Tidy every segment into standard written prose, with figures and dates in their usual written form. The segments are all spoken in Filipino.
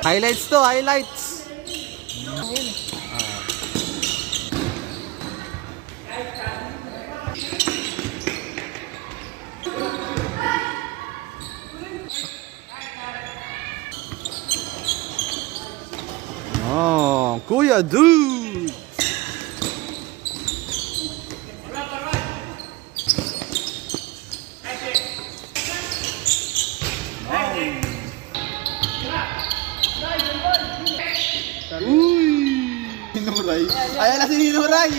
Highlights to, highlights. Oh, Kuya Dude. Hinuray. Ayan na si Hinuray.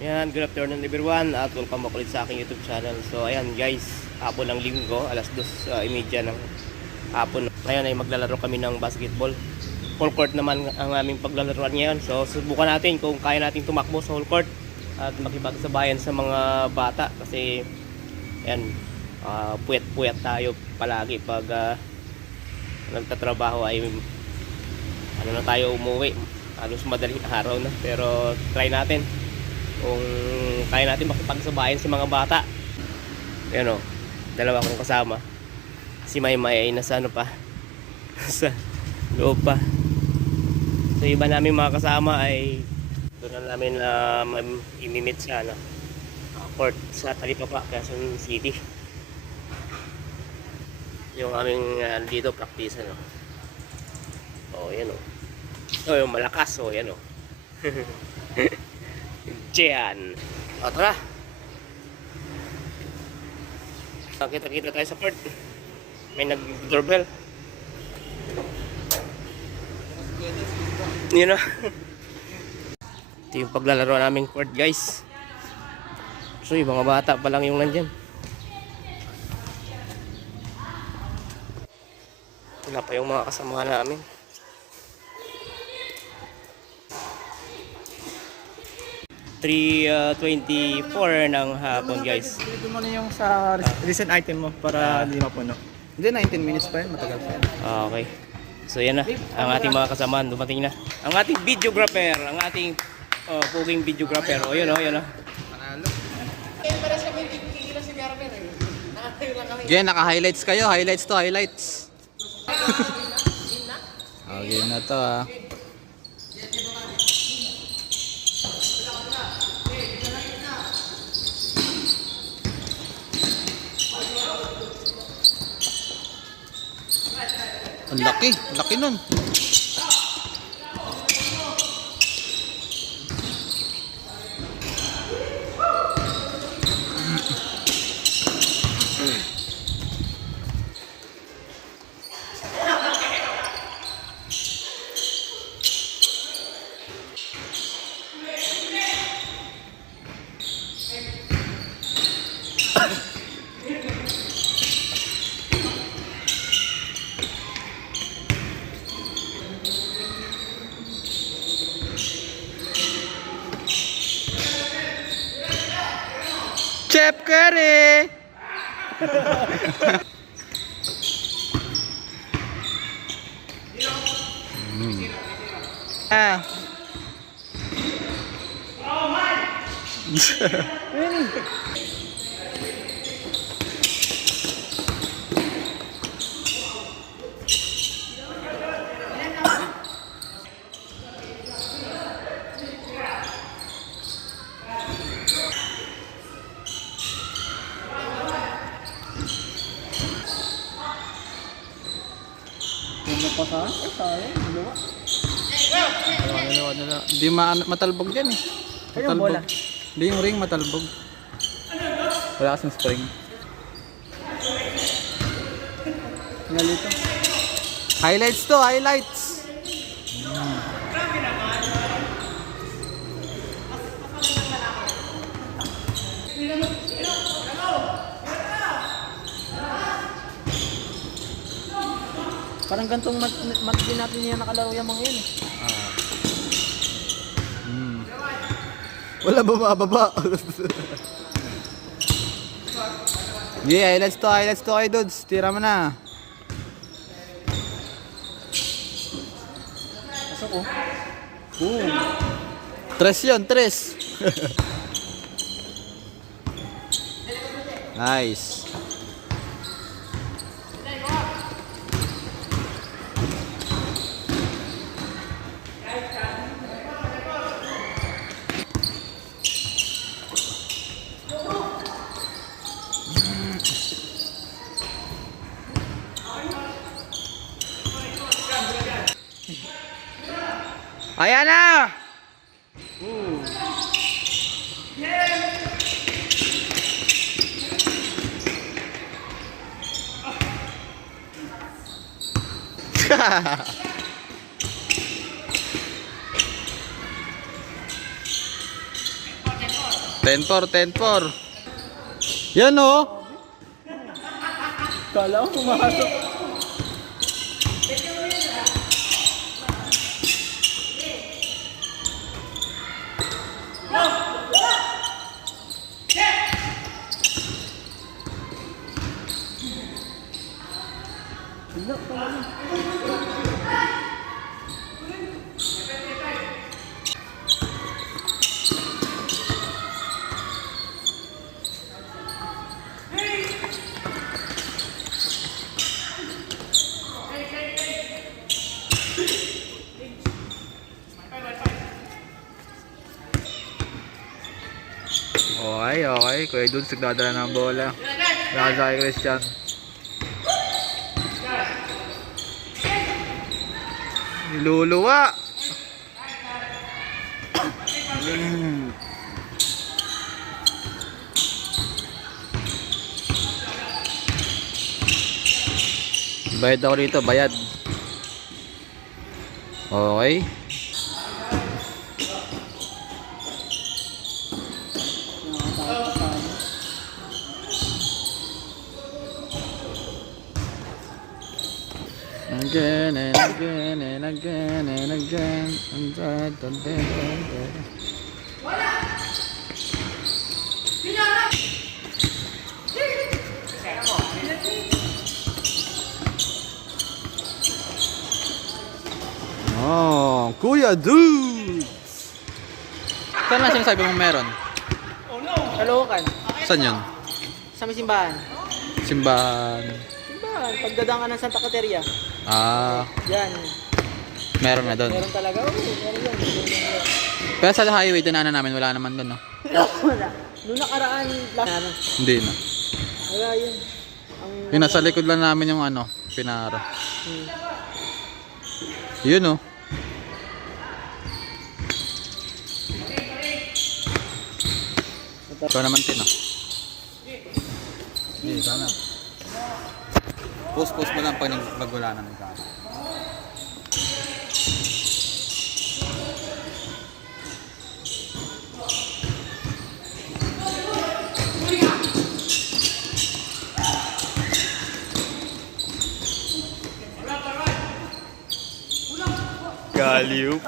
Yan, good afternoon everyone at welcome back ulit sa aking YouTube channel. So ayan guys, hapon ng linggo, alas 2:30 ng hapon. Ngayon ay maglalaro kami ng basketball. Full court naman ang aming paglalaroan ngayon. So subukan natin kung kaya natin tumakbo sa full court at makipagsabayan sa mga bata kasi ayan, puyat-puyat tayo palagi pag nagtatrabaho ay ano na tayo umuwi. Halos madaling araw na, pero try natin kung kaya natin makipagsabayan sa mga bata. Ayan o, dalawa kong kasama. Si Maymay ay nasa ano pa sa loob pa. So iba namin mga kasama ay doon na namin imimit sa court sa Talipapa, Quezon City. Yung aming dito practice ano. Oh, yan o. Oh, yung malakas o, yan o. Diyan. O, tara. Kita-kita tayo sa court. May nag-doorbell. Yun o. Ito yung paglalaro naming court guys. So yung mga bata pa lang yung nandyan. Wala pa yung mga kasama namin. (3:24) ng hapon guys. Dito mo na yung sa recent item mo para hindi mapuno. Hindi, 19 minutes pa yan. Matagal pa yan. Okay. So yan na. Ang ating mga kasamahan dumating na. Ang ating videographer. Ang ating puging videographer. O yun o, yun o. Again, naka-highlights kayo. Highlights to, highlights. Okay na to ah. Ang laki, laki nun. Chef Curry! Ah. Hindi matalbog yan eh. Matalbog. Hindi yung ring matalbog. Wala kasing spring. Ngalito. Highlights to, highlights. Parang gantong mat din natin yan nakalaro yung mga yun eh. Wala baba. Yeah, highlights to kay Dudes. Tira mo na. Pasok ko. Boom. Tres yun, tres. Nice. Ayan na! Ten for. Yan oh. Kala ko pumasok. Okay. Kuya Dudes nagdadala ng bola. Nasa kay Christian. Niluluwa. Bayad ako dito, bayad. Okay. Again and again and again and again. Oh, Kuya Dudes! Saan na sinasabi mong meron? Kalokan. Saan yun? Sa may simbahan. Simbahan. Simbahan. Pagdadaan ka ng Santa Cateria. Ah, Yan. meron na doon. Meron talaga. Oo, meron yan. Pero sa highway, dinaanan namin, wala naman doon, no? Wala. Noong nakaraan, last. Hindi na. Wala yun. Yung nasa likod lang namin yung ano, Pinaro. Yun, oh. Ikaw naman, Tin, oh. Hindi, sana. Post mo lang pag wala na ng kama. Galiw.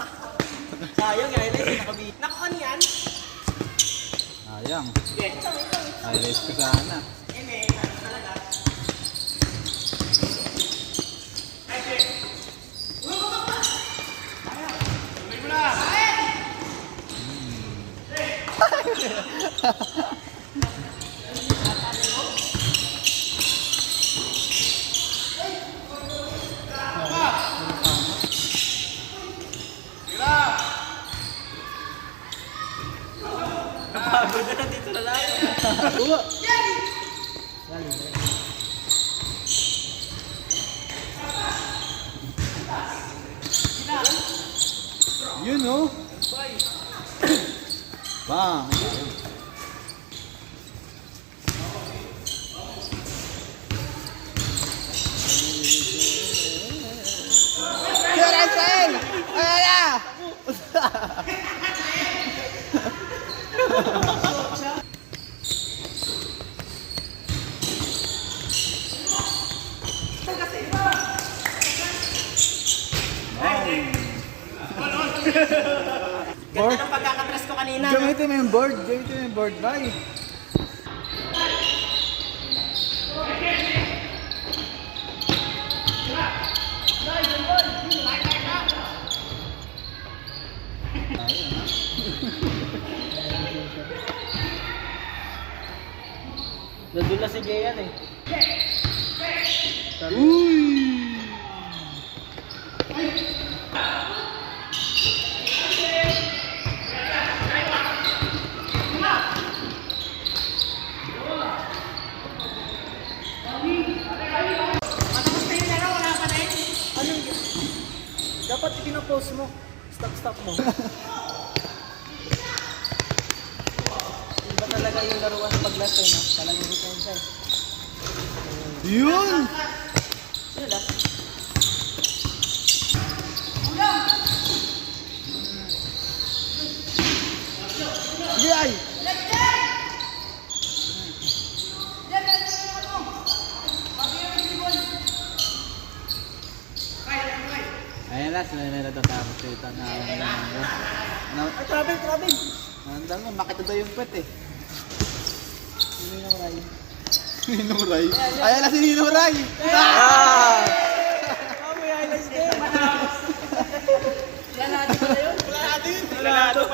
Sayang, highlights. Nakakano yan? Sayang. Highlights ko sana. Napagod na dito na lang. Uwa. Yun, oh. Bang. Ganda ng pagkakatras ko kanina. Gamitin mo yung board, bye. Nandun na si Gayan eh. Dapat ipinopost mo. Stop. stop mo. Iba talaga yung laruan pag last eh, no? Talagang depensa eh. Yun! Sino last? Sige ay! Ayan last, na natatapos ito na Ay, travel! Nandang mo, makita daw yung pet eh. Ninong Ray. Ninong Ray? Ayan na si Ninong Ray! Ah! May highlights din. Planado pala yun. Planado.